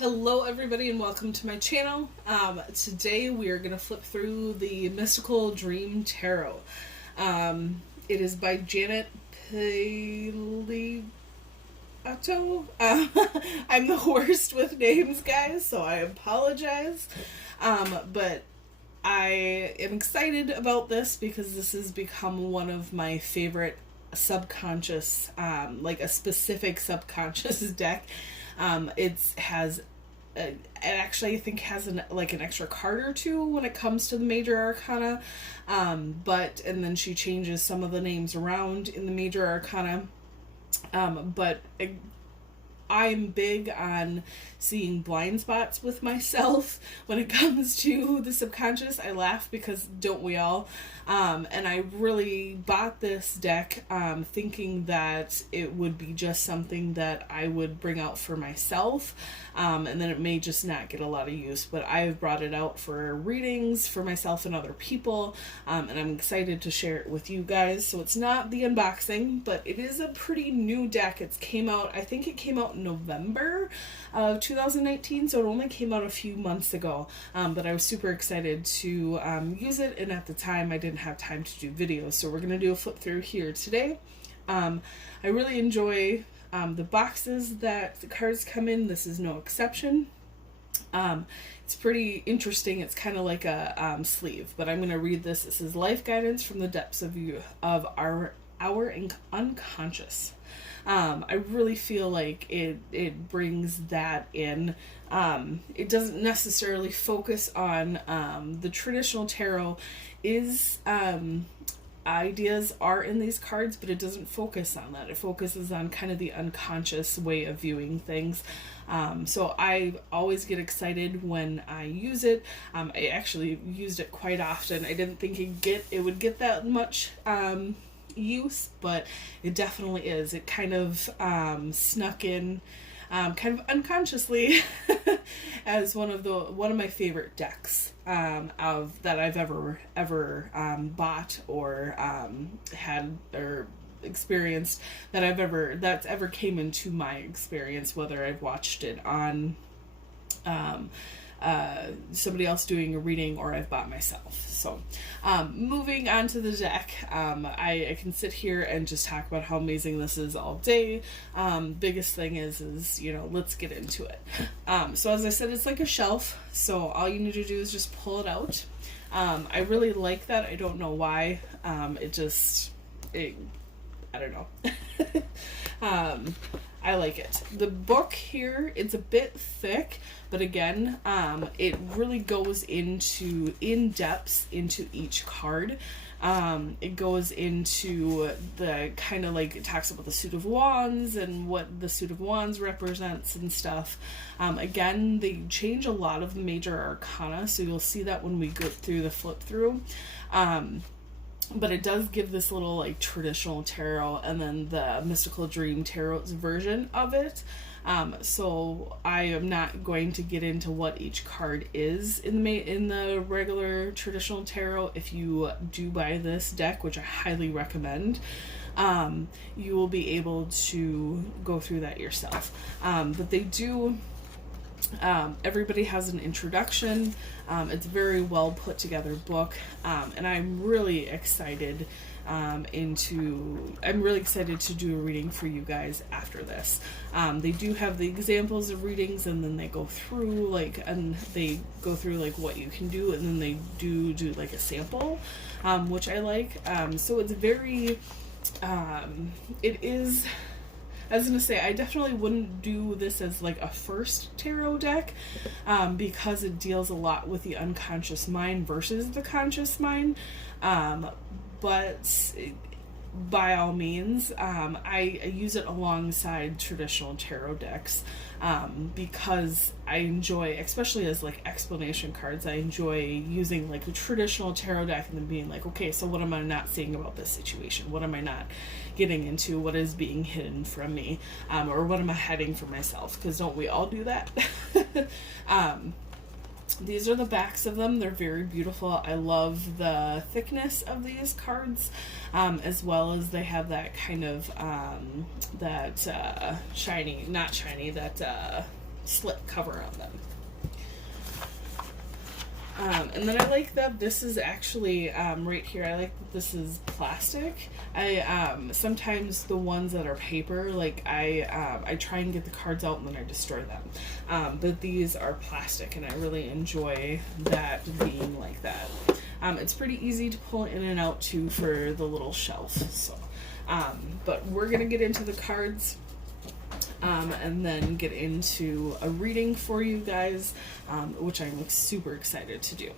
Hello everybody and welcome to my channel. Today we are going to flip through the Mystical Dream Tarot. It is by Janet Paleotto. I'm the worst with names, guys, so I apologize. But I am excited about this because this has become one of my favorite subconscious, like a specific subconscious deck. It has it actually I think has an extra card or two when it comes to the major arcana, and then she changes some of the names around in the major arcana, but I'm big on seeing blind spots with myself when it comes to the subconscious. I laugh because don't we all? And I really bought this deck thinking that it would be just something that I would bring out for myself, and then it may just not get a lot of use, but I've brought it out for readings for myself and other people, and I'm excited to share it with you guys. So it's not the unboxing, but it is a pretty new deck. I think it came out in November of 2019, so it only came out a few months ago, but I was super excited to use it, and at the time I didn't have time to do videos, so we're going to do a flip through here today. I really enjoy the boxes that the cards come in. This is no exception. It's pretty interesting. It's kind of like a sleeve, but I'm going to read this. This is life guidance from the depths of our unconscious. I really feel like it brings that in. It doesn't necessarily focus on the traditional tarot ideas are in these cards, but it doesn't focus on that. It focuses on kind of the unconscious way of viewing things. So I always get excited when I use it. I actually used it quite often. I didn't think it would get that much use, but it definitely is. It kind of snuck in kind of unconsciously as one of my favorite decks that I've ever bought or had or experienced, that's ever came into my experience, whether I've watched it on somebody else doing a reading or I've bought myself. So moving on to the deck, I can sit here and just talk about how amazing this is all day. Biggest thing is let's get into it. So as I said, it's like a shelf, so all you need to do is just pull it out. I really like that. I don't know why. I don't know. I like it. The book here, it's a bit thick, but again, it really goes in depth into each card. It goes into the kind of like, it talks about the Suit of Wands and what the Suit of Wands represents and stuff. Again, they change a lot of the major arcana, so you'll see that when we go through the flip through. But it does give this little like traditional tarot and then the Mystical Dream Tarot's version of it. So I am not going to get into what each card is in the regular traditional tarot. If you do buy this deck, which I highly recommend, you will be able to go through that yourself. But they do. Everybody has an introduction. It's a very well put together book, and I'm really excited to do a reading for you guys after this. They do have the examples of readings, and then they go through what you can do, and then they do like a sample, which I like. So it's very, it is. I was going to say, I definitely wouldn't do this as like a first tarot deck, because it deals a lot with the unconscious mind versus the conscious mind. But by all means, I use it alongside traditional tarot decks, because I enjoy, especially as like explanation cards, I enjoy using like a traditional tarot deck and then being like, okay, so what am I not seeing about this situation? What am I not getting into? What is being hidden from me? Or what am I hiding from myself? Because don't we all do that? These are the backs of them. They're very beautiful. I love the thickness of these cards, as well as they have that kind of, that shiny, not shiny, that slip cover on them. And then I like that this is actually, right here, I like that this is plastic. Sometimes the ones that are paper, like, I try and get the cards out and then I destroy them. But these are plastic, and I really enjoy that being like that. It's pretty easy to pull in and out, too, for the little shelf, so. But we're gonna get into the cards. And then get into a reading for you guys, which I'm super excited to do.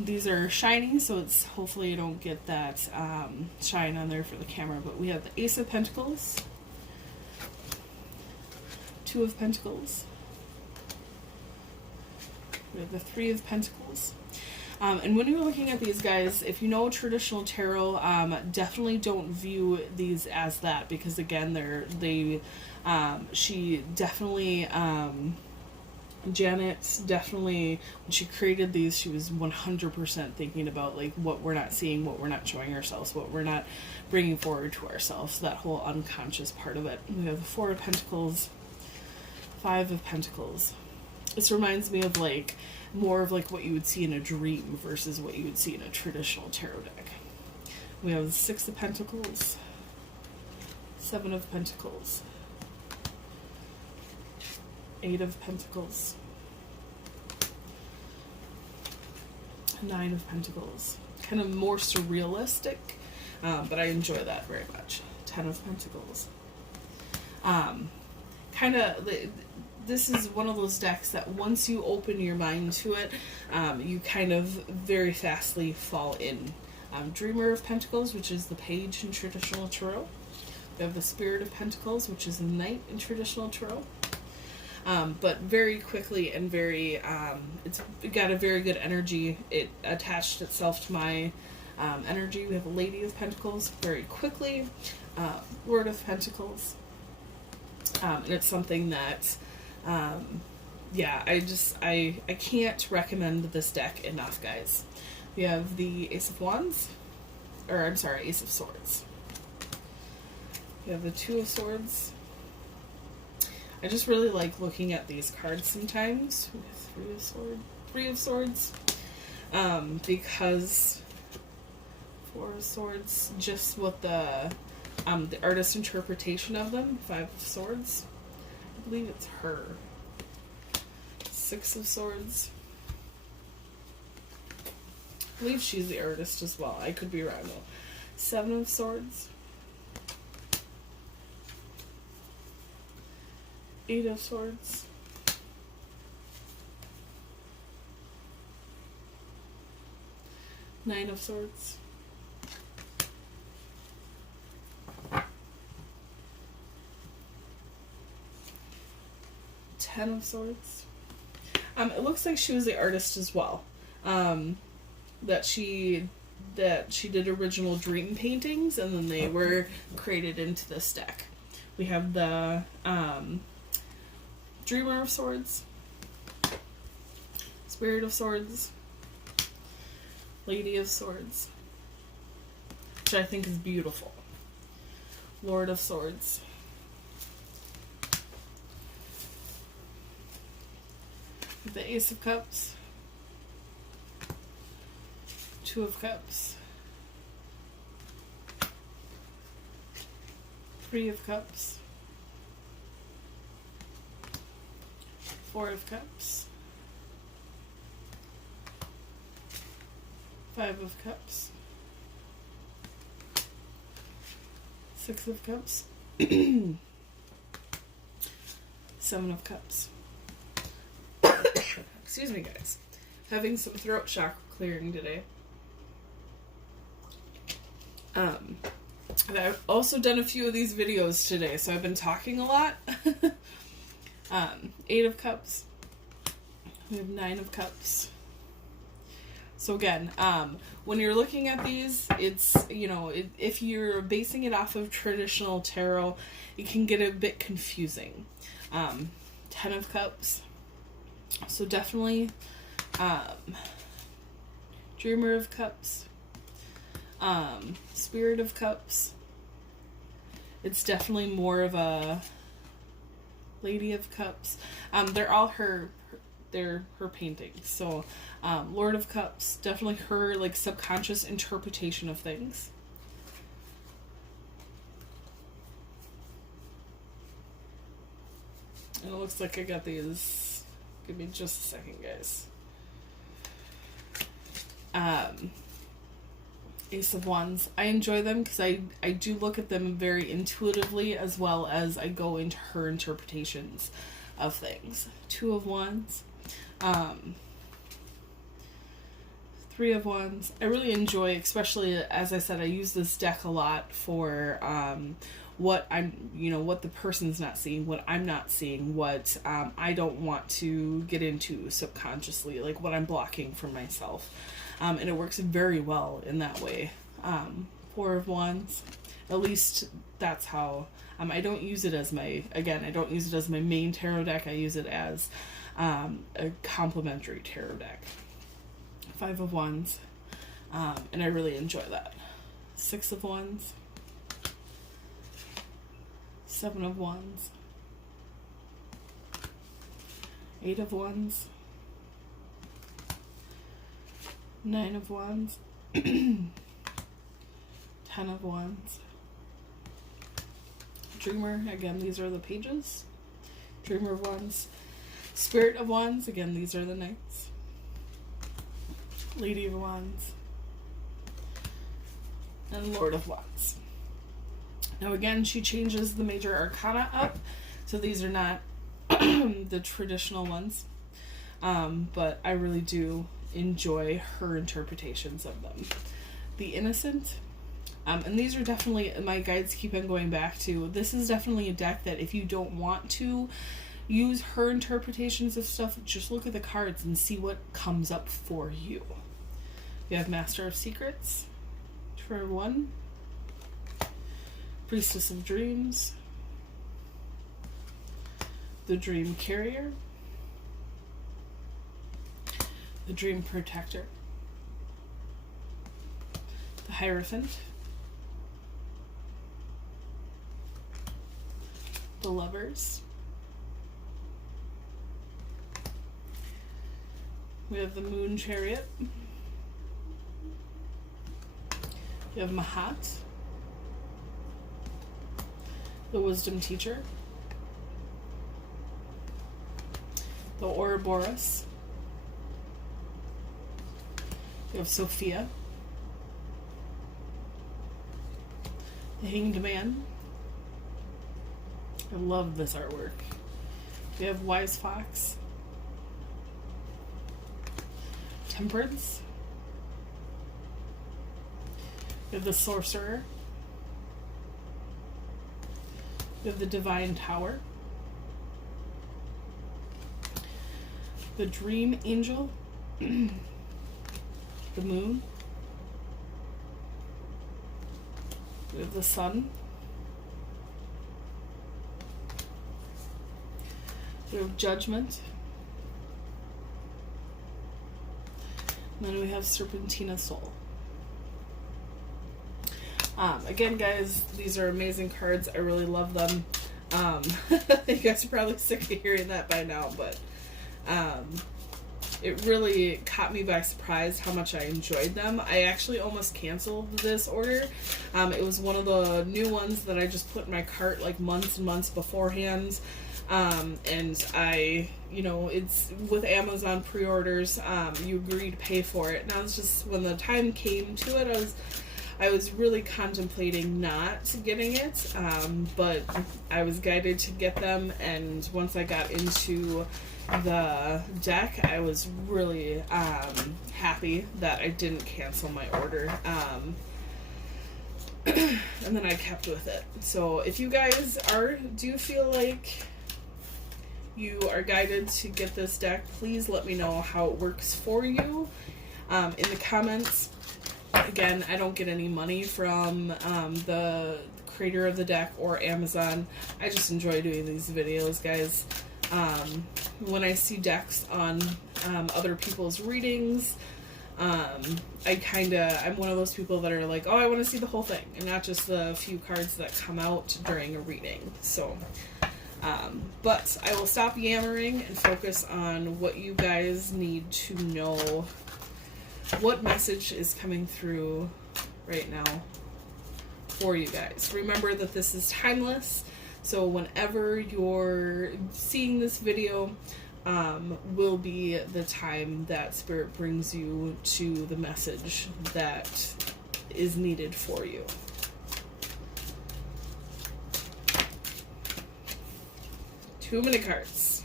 These are shiny, so it's hopefully you don't get that shine on there for the camera, but we have the Ace of Pentacles, Two of Pentacles, we have the Three of Pentacles. And when you're looking at these guys, if you know traditional tarot, definitely don't view these as that, because again, she definitely, Janet definitely, when she created these, she was 100% thinking about like what we're not seeing, what we're not showing ourselves, what we're not bringing forward to ourselves, that whole unconscious part of it. We have the Four of Pentacles, Five of Pentacles. This reminds me of like more of like what you would see in a dream versus what you would see in a traditional tarot deck. We have the Six of Pentacles, Seven of Pentacles, Eight of Pentacles, Nine of Pentacles. Kind of more surrealistic, but I enjoy that very much. Ten of Pentacles. This is one of those decks that once you open your mind to it, you kind of very fastly fall in. Dreamer of Pentacles, which is the Page in traditional tarot. We have the Spirit of Pentacles, which is the Knight in traditional tarot. But very quickly and very, it's got a very good energy. It attached itself to my energy. We have a Lady of Pentacles very quickly. Lord of Pentacles. And it's something that, yeah, I can't recommend this deck enough, guys. We have the Ace of Wands, or I'm sorry, Ace of Swords. We have the Two of Swords. I just really like looking at these cards sometimes. We have Three of Swords, because Four of Swords, just what the artist interpretation of them. Five of Swords, I believe it's her. Six of Swords, I believe she's the artist as well. I could be wrong though. Seven of Swords, Eight of Swords, Nine of Swords, Ten of Swords. It looks like she was the artist as well. That she did original dream paintings, and then they were created into this deck. We have the Dreamer of Swords, Spirit of Swords, Lady of Swords, which I think is beautiful, Lord of Swords, the Ace of Cups, Two of Cups, Three of Cups, Four of Cups, Five of Cups, Six of Cups, Seven of Cups. Excuse me, guys. Having some throat chakra clearing today. And I've also done a few of these videos today, so I've been talking a lot. Eight of Cups. We have Nine of Cups. So again, when you're looking at these, it's, you know, if you're basing it off of traditional tarot, it can get a bit confusing. Ten of Cups. So definitely, Dreamer of Cups, Spirit of Cups. It's definitely more of a Lady of Cups. They're all they're her paintings. So, Lord of Cups, definitely her like subconscious interpretation of things. And it looks like I got these. Give me just a second, guys. Ace of Wands. I enjoy them because I do look at them very intuitively, as well as I go into her interpretations of things. Two of Wands. Three of Wands. I really enjoy, especially as I said, I use this deck a lot for what what the person's not seeing, what I'm not seeing, what I don't want to get into subconsciously, like what I'm blocking for myself. And it works very well in that way. Four of Wands. At least that's how... I don't use it as I don't use it as my main tarot deck. I use it as a complementary tarot deck. Five of Wands. And I really enjoy that. Six of Wands. Seven of Wands. Eight of Wands. Nine of Wands. 10 of Wands. Dreamer, again, these are the pages. Dreamer of Wands. Spirit of Wands, again, these are the knights. Lady of Wands. And Lord of Wands. Now again, she changes the major arcana up, so these are not the traditional ones, but I really do enjoy her interpretations of them. The Innocent, and these are definitely, my guides keep on going back to, this is definitely a deck that if you don't want to use her interpretations of stuff, just look at the cards and see what comes up for you. You have Master of Secrets for one. Priestess of Dreams. The Dream Carrier. The Dream Protector. The Hierophant. The Lovers. We have the Moon Chariot. You have Mahat. The Wisdom Teacher. The Ouroboros. You have Sophia. The Hanged Man. I love this artwork. We have Wise Fox. Temperance. We have the Sorcerer. We have the Divine Tower. The Dream Angel. The Moon. We have the Sun. We have Judgment. And then we have Serpentina Soul. Again, guys, these are amazing cards. I really love them. You guys are probably sick of hearing that by now, but it really caught me by surprise how much I enjoyed them. I actually almost canceled this order. It was one of the new ones that I just put in my cart like months and months beforehand. And I, it's with Amazon pre-orders, you agree to pay for it. And I was just, when the time came to it, I was really contemplating not getting it, but I was guided to get them, and once I got into the deck, I was really happy that I didn't cancel my order. And then I kept with it. So if you guys do feel like you are guided to get this deck, please let me know how it works for you in the comments. Again, I don't get any money from the creator of the deck or Amazon. I just enjoy doing these videos, guys. When I see decks on other people's readings, I'm one of those people that are like, oh, I want to see the whole thing, and not just the few cards that come out during a reading. So, But I will stop yammering and focus on what you guys need to know. What message is coming through right now for you guys. Remember that this is timeless. So whenever you're seeing this video, will be the time that Spirit brings you to the message that is needed for you. Too many cards.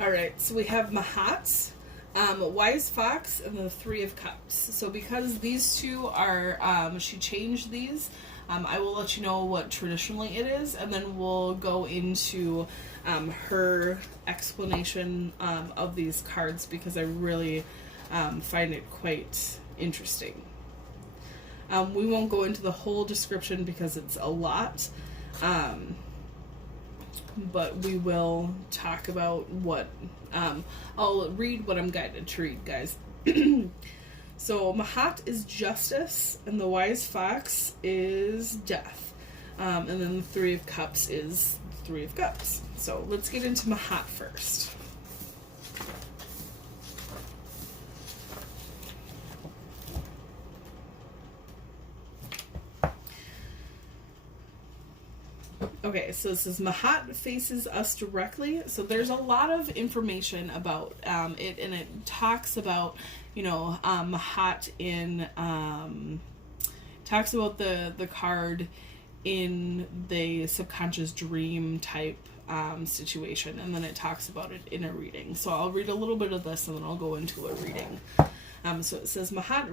Alright, so we have Mahat, Wise Fox, and the Three of Cups. So because these two are, she changed these, I will let you know what traditionally it is, and then we'll go into her explanation of these cards, because I really find it quite interesting. We won't go into the whole description because it's a lot. But we will talk about what, I'll read what I'm guided to read, guys. So, Mahat is justice, and the Wise Fox is death. And then the Three of Cups is Three of Cups. So, let's get into Mahat first. Okay, so this is Mahat faces us directly. So there's a lot of information about it, and it talks about, you know, Mahat in, talks about the card in the subconscious dream type situation, and then it talks about it in a reading. So I'll read a little bit of this, and then I'll go into a reading. So it says, Mahat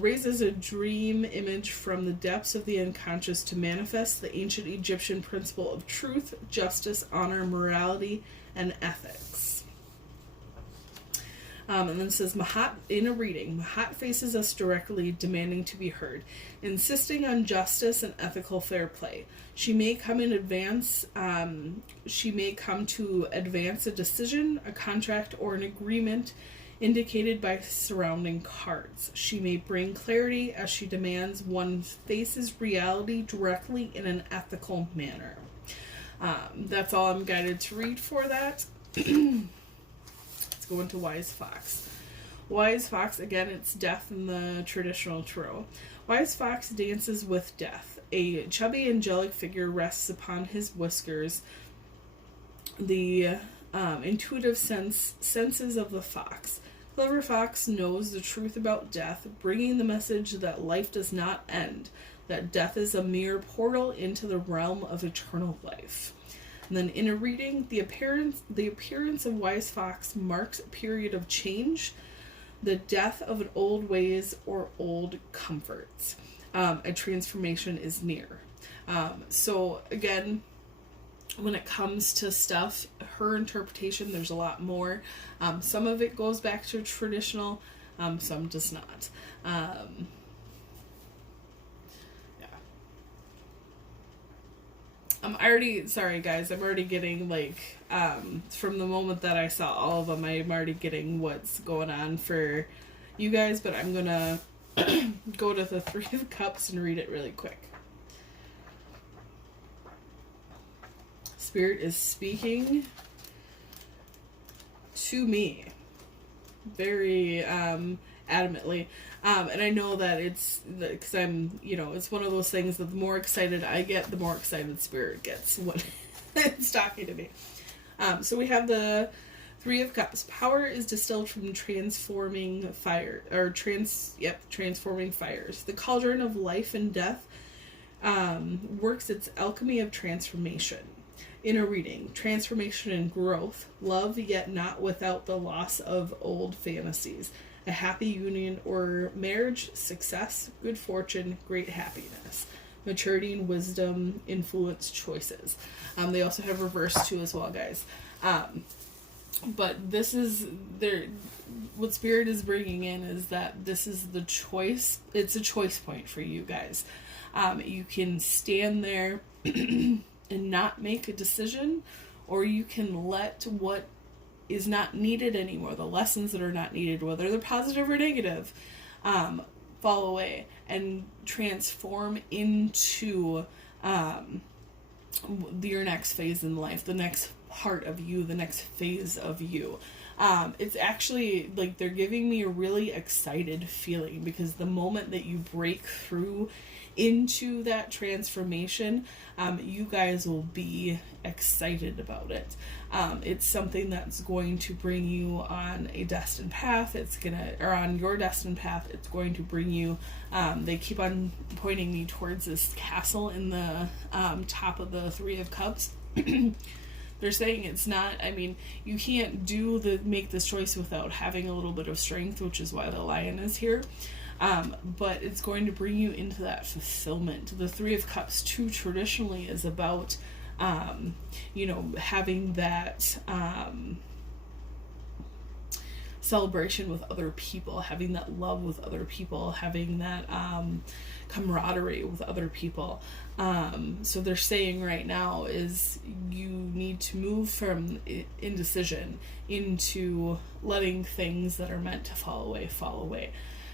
raises a dream image from the depths of the unconscious to manifest the ancient Egyptian principle of truth, justice, honor, morality, and ethics. And then it says, Mahat, in a reading, Mahat faces us directly, demanding to be heard, insisting on justice and ethical fair play. She may come to advance a decision, a contract, or an agreement indicated by surrounding cards. She may bring clarity as she demands one faces reality directly in an ethical manner. That's all I'm guided to read for that. Let's go into Wise Fox. Wise Fox, again, it's death in the traditional tarot. Wise Fox dances with death. A chubby angelic figure rests upon his whiskers. The intuitive senses of the fox. Clever Fox knows the truth about death, bringing the message that life does not end, that death is a mere portal into the realm of eternal life. And then in a reading, the appearance of Wise Fox marks a period of change, the death of an old ways or old comforts. A transformation is near. So again, when it comes to stuff, her interpretation, there's a lot more. Some of it goes back to traditional, some does not. Yeah. Sorry guys, I'm already getting like, from the moment that I saw all of them, I'm already getting what's going on for you guys, but I'm gonna go to the Three of Cups and read it really quick. Spirit is speaking to me very adamantly, and I know that it's because I'm, you know, it's one of those things that the more excited I get, the more excited Spirit gets when it's talking to me. So we have the Three of Cups. Power is distilled from transforming fire, or transforming fires. The cauldron of life and death works its alchemy of transformation. In a reading, transformation and growth, love yet not without the loss of old fantasies, a happy union or marriage, success, good fortune, great happiness, maturity and wisdom, influence choices. They also have reverse too as well, guys. But this is there. What Spirit is bringing in is that this is the choice. It's a choice point for you guys. You can stand there and not make a decision, or you can let what is not needed anymore, the lessons that are not needed, whether they're positive or negative, fall away and transform into your next phase in life, the next part of you, the next phase of you. It's actually like they're giving me a really excited feeling, because the moment that you break through into that transformation, you guys will be excited about it. It's something that's going to bring you on a destined path. Or on your destined path, it's going to bring you, they keep on pointing me towards this castle in the top of the Three of Cups. They're saying it's not, I mean, you can't make this choice without having a little bit of strength, which is why the Lion is here. But it's going to bring you into that fulfillment. The Three of Cups too traditionally is about, having that celebration with other people, having that love with other people, having that camaraderie with other people. So they're saying right now is you need to move from indecision into letting things that are meant to fall away.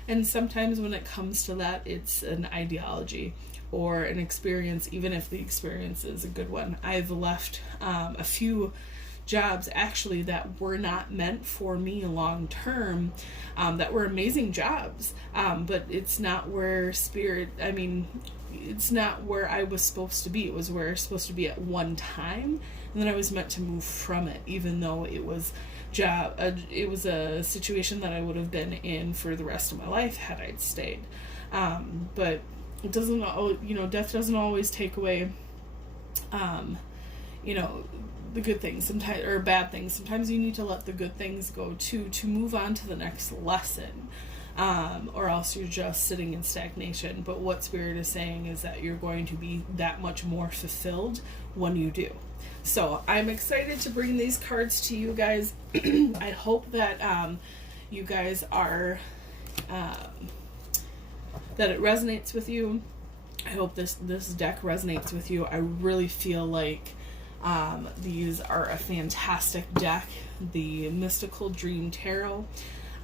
And sometimes when it comes to that, it's an ideology or an experience, even if the experience is a good one. I've left a few jobs actually that were not meant for me long term, that were amazing jobs, but it's not where it's not where I was supposed to be. It was where I was supposed to be at one time, and then I was meant to move from it, even though it was a situation that I would have been in for the rest of my life had I stayed. But it doesn't, death doesn't always take away, the good things sometimes, or bad things. Sometimes you need to let the good things go too, to move on to the next lesson. Or else you're just sitting in stagnation. But what Spirit is saying is that you're going to be that much more fulfilled when you do. So I'm excited to bring these cards to you guys. I hope that you guys are, that it resonates with you. I hope this deck resonates with you. I really feel like these are a fantastic deck. The Mystical Dream Tarot.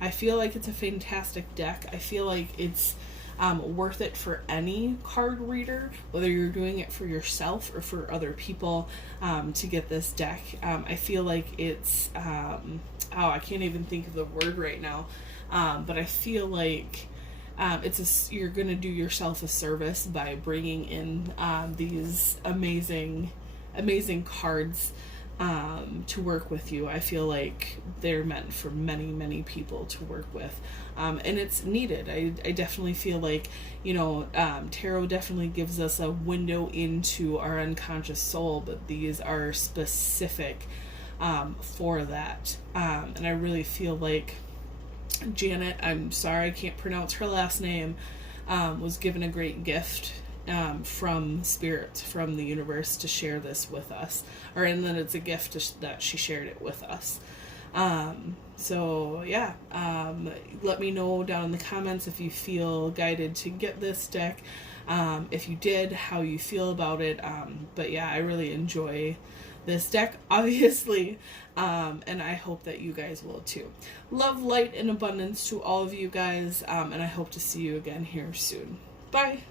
I feel like it's a fantastic deck. I feel like it's worth it for any card reader, whether you're doing it for yourself or for other people, to get this deck. I feel like it's, I can't even think of the word right now, but I feel like you're going to do yourself a service by bringing in these amazing cards to work with you. I feel like they're meant for many, many people to work with. And it's needed. I definitely feel like, tarot definitely gives us a window into our unconscious soul, but these are specific for that. And I really feel like Janet, I'm sorry I can't pronounce her last name, was given a great gift from Spirit, from the universe, to share this with us, and then it's a gift that she shared it with us. So yeah, let me know down in the comments if you feel guided to get this deck, if you did, how you feel about it. But yeah, I really enjoy this deck, obviously, and I hope that you guys will too. Love, light, and abundance to all of you guys, and I hope to see you again here soon. Bye!